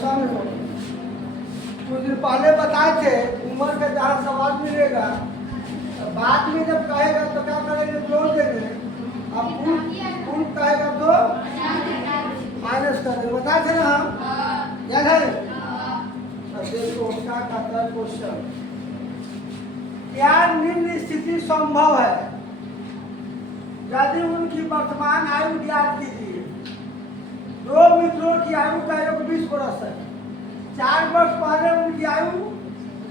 समझो, कुछ दिन पहले बताए थे उम्र के जहाँ सवाल मिलेगा, तो बाद में जब कहेगा तो क्या करेंगे, जोड़ देंगे। अब पूर्ण कहेगा तो माइनस कर देंगे। बताए थे ना हम, याद है? देखो क्या कहता है क्वेश्चन, क्या निम्न स्थिति संभव है यदि उनकी वर्तमान आयु ज्ञात कीजिए। दो मित्रों की आयु का योग 20 वर्ष है। 4 वर्ष पहले उनकी आयु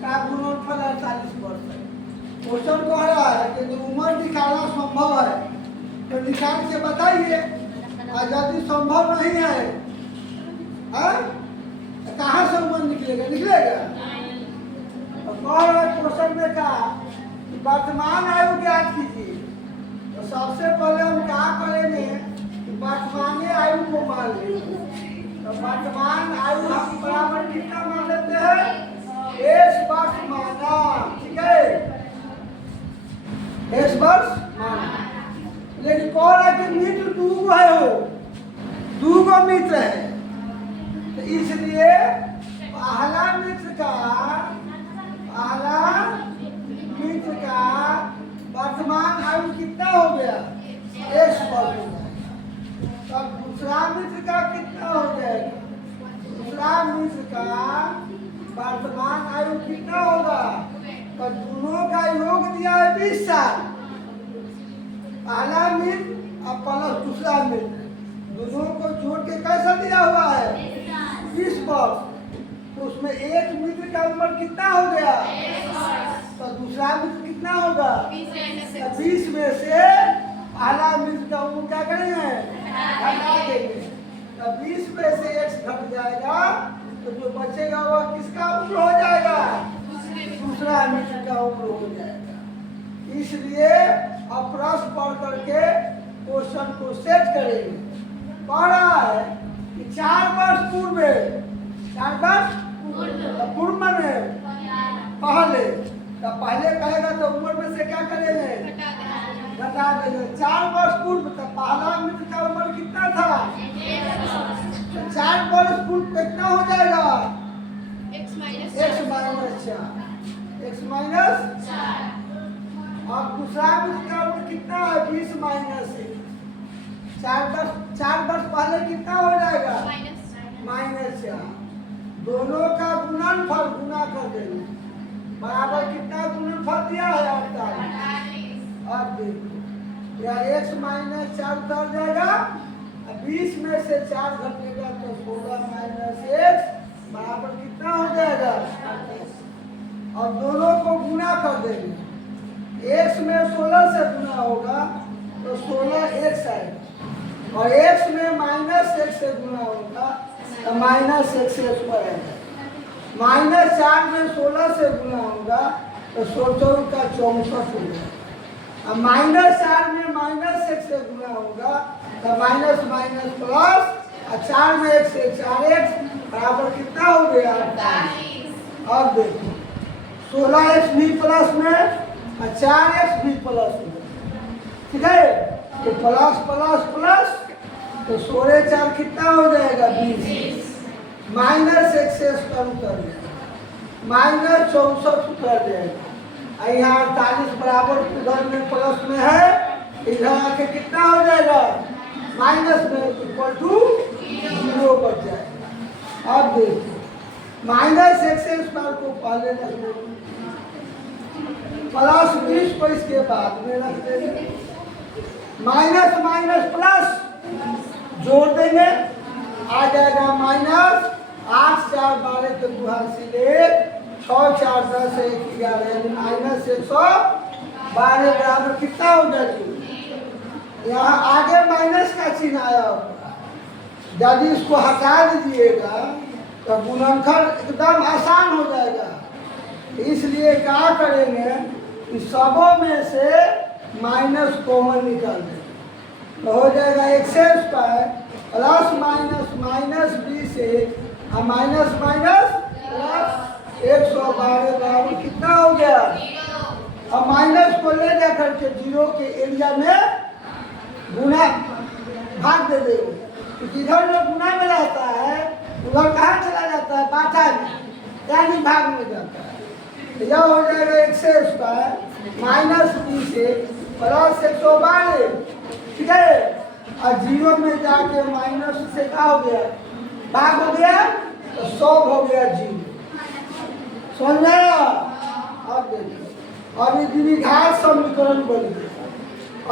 का गुणनफल 48 वर्ष है। क्वेश्चन कह रहा है कि जो उम्र निकालना संभव है तो निकाल के बताइए, और यदि संभव नहीं है तो कहाँ से उम्र निकलेगा? निकलेगा। तो कह रहा है क्वेश्चन में कहा कि वर्तमान आयु ज्ञात कीजिए। तो सबसे पहले हम क्या करेंगे कि वर्तमान आयु को मान लेंगे। तो वर्तमान आयु हम बराबर कितना मान लेते हैं? 1 वर्ष माना, ठीक है, 1 वर्ष माना। लेकिन कह रहा है कि मित्र 2 है, हो 2 मित्र है, तो इसलिए पहला मित्र का वर्तमान आयु कितना हो गया? 1 वर्ष। तब दूसरा मित्र का कितना हो जाएगा? दूसरा मित्र का वर्तमान आयु कितना होगा? तो दोनों का योग दिया है 20 साल। पहला मित्र और प्लस दूसरा मित्र, दोनों को जोड़ के कैसा दिया हुआ है? 20 वर्ष। तो उसमें एक मित्र का उम्र कितना हो गया? तो दूसरा मित्र कितना होगा? 20 में से पहला मित्र का उम्र क्या करेंगे? घटा देंगे। तो 20 में से x घट जाएगा, तो जो बचेगा वह किसका उम्र हो जाएगा? दूसरा मित्र का उम्र हो जाएगा। इसलिए अब प्रश्न पढ़ करके क्वेश्चन को सेट करेंगे। पढ़ रहा है कि 4 वर्ष पूर्व, 4 वर्ष पूर्व में पहले, तो पहले कहेगा तो उम्र में से क्या करेंगे? घटा देंगे। 4 वर्ष पूर्व, तो पहला मित्र का उम्र कितना था? 4 वर्ष पूर्व कितना हो जाएगा? x minus 4, x minus 4। और दूसरा मित्र का उम्र कितना है? 20 माइनस 1। 4 वर्ष पहले कितना हो जाएगा? माइनस 4। दोनों का गुणनफल गुना कर देंगे, बराबर कितना गुणनफल दिया है? 48। अब देखो या x माइनस 4 उतर जाएगा, 20 में से 4 घटेगा तो 16 माइनस 1 बराबर कितना हो जाएगा? 48। और दोनों को गुना कर देंगे। x में 16 से गुना होगा तो 16 x आएगा, और x में माइनस 1 से गुना होगा तो माइनस 1 से ऊपर आएगा। माइनस 4 में 16 से गुना होगा तो 16 का 64 होगा। अब माइनस 4 में माइनस 1 से गुना होगा तो माइनस माइनस प्लस, और 4 में 1 से 4x बराबर कितना हो गया? 48। अब देखो 16x भी प्लस में और 4x भी प्लस में, ठीक है, तो प्लस प्लस प्लस, तो 16 4 कितना हो जाएगा? 20। माइनस 1 से स्क्वायर उतर जाएगा, माइनस 64 उतर जाएगा। यहाँ 48 बराबर उधर में प्लस में है, इधर आके कितना हो जाएगा? माइनस में, इक्वल टू 0 बच जाएगा। अब देखो माइनस 1 से स्क्वायर को पहले रख देंगे, प्लस 20 को इसके बाद में रख देंगे, माइनस माइनस प्लस जोड़ देंगे, आ जाएगा माइनस 8 4 12 के दुहासी 6 4 10 1 11 माइनस 112 बराबर कितना हो जाएगा? यहाँ आगे माइनस का चिन्ह आया होगा, यदि इसको हटा दीजिएगा तो गुणनफल एकदम आसान हो जाएगा। इसलिए क्या करेंगे कि सबों में से माइनस कॉमन निकाल देंगे, तो हो जाएगा x square plus minus minus 20 और माइनस माइनस प्लस 112 बराबर कितना हो गया? अब माइनस को ले जा करके 0 के एरिया में गुना भाग दे देंगे, क्योंकि इधर जो गुना में रहता है उधर कहाँ चला जाता घाटा में यानी भाग में जाता है। तो यह हो जाएगा x स्क्वायर माइनस बी से प्लस 112, ठीक है। और जीरो में जाके माइनस से क्या हो गया, भाग हो गया तो 100 हो गया जीरो। समझ में आया? अब देखिए, अब ये द्विघात समीकरण बन गया।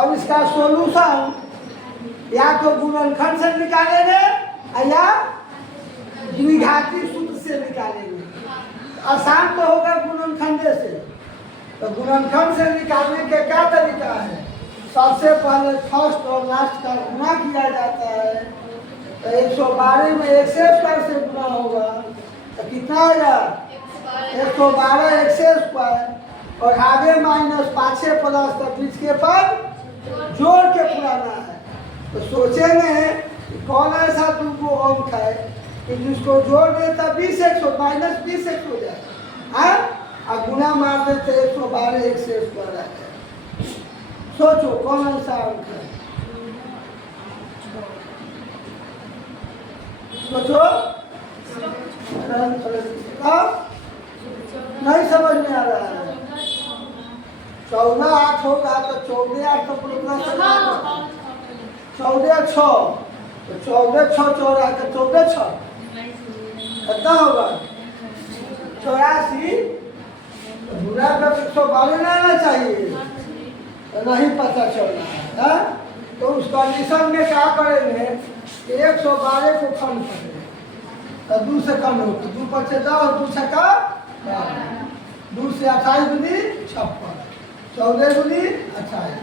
अब इसका सॉल्यूशन या तो गुणनखंड से निकालेंगे या द्विघाती सूत्र से निकालेंगे। आसान तो होगा गुणनखंड से। तो गुणनखंड से निकालने के क्या तरीका है? सबसे पहले फर्स्ट और लास्ट का गुणा किया जाता है। तो 112 में x स्क्वायर से गुणा होगा तो कितना आएगा? 112 x स्क्वायर और आगे माइनस पाछे प्लस, तो बीच के पद जोड़ के पुराना है। तो सोचेंगे कौन ऐसा तुमको अंक है कि जिसको जोड़ दे तब 20x माइनस 20x हो जाए, हाँ? और गुणा मार देते 112 x स्क्वायर आ जाए। सोचो कौन ऐसा अंक है, सोचो। नहीं समझ में आ रहा है। 14 8 होगा तो 14 8 तो 14 6 तो 14 6 14 तो 14 6 कितना होगा? 84। बुरा का 112 लाना चाहिए तो नहीं पता चल रहा है। तो उस कंडीशन में क्या करेंगे? 112 को खंड करेंगे तो 2 से कम हो, 2 पर से 10 और 2 से का 2 से 28 दूनी 56, 14 दूनी 28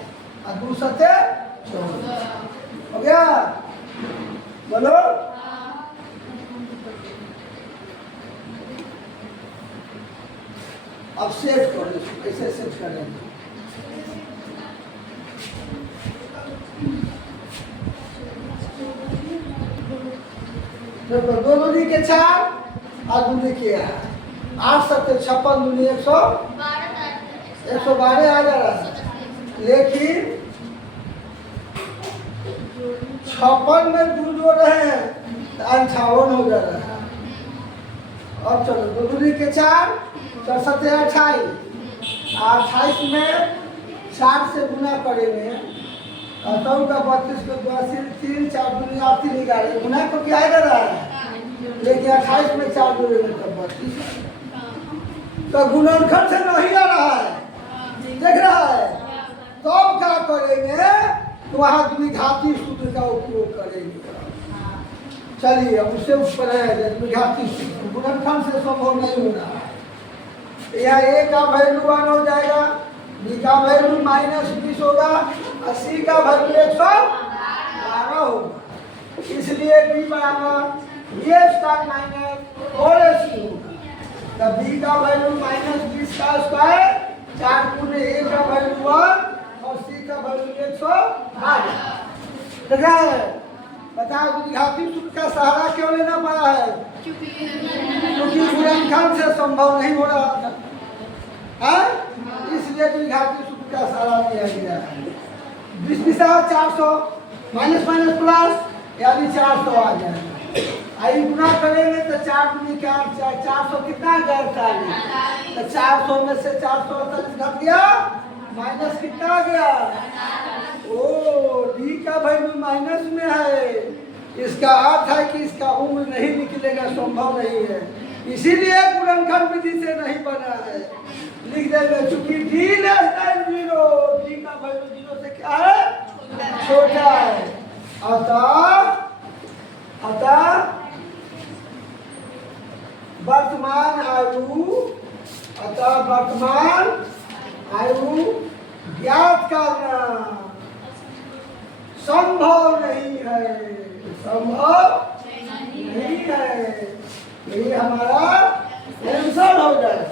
और 2 से 14 हो गया। बोलो अब सेट करो, ऐसे सेट करेंगे। देखो 2 दूनी के 4 और दूनी के 8 7 56 दूनी 112 आ जा रहा है। लेकिन 56 में 2 जोड़ रहे हैं तो 58 हो जा रहा है। अब चलो 2 दूनी के 4 4 7 28 28 में 4 से गुना करेंगे और 32 को 3 4 दूनी 8 निकाले गुना को क्या आ रहा है? लेकिन 28 में 4 जोड़ेंगे तब 32। तो गुणनखंड से नहीं आ रहा है, देख रहा है। तो अब क्या करेंगे? तो वहां द्विघाती सूत्र का उपयोग करेंगे। चलिए अब उससे ऊपर है द्विघाती सूत्र, गुणनखंड से संभव नहीं हो रहा है। यहाँ a का वैल्यू 1 हो जाएगा, b का वैल्यू -20 होगा और c का वैल्यू 112 होगा। इसलिए b बराबर a स्क्वायर माइनस 4ac होगा। तो b का वैल्यू -20 का स्क्वायर 4 गुने a का वैल्यू 1 और c का वैल्यू 112। ठीक है? बताओ द्विघाती सूत्र का सहारा क्यों लेना पड़ा है? क्योंकि गुणनखंड से संभव नहीं हो रहा था, इसलिए द्विघाती सूत्र का सहारा लिया गया है। 20 400 माइनस माइनस प्लस यानी 400 आ जाएगा। आई गुना करेंगे तो 4 दूनी 400 कितना गया? 40। तो 400 में से 448 घट गया, माइनस कितना आ गया? ओ डी का वैल्यू माइनस में है। इसका अर्थ है कि इसका उम्र नहीं निकलेगा, संभव नहीं है। इसीलिए गुणनखंड विधि से नहीं बना है। लिख देंगे चूंकि डी लेस देन 0, डी का वैल्यू 0 से क्या है? छोटा है। अतः वर्तमान आयु ज्ञात करना संभव नहीं है, संभव नहीं है। यही हमारा आंसर हो जाए।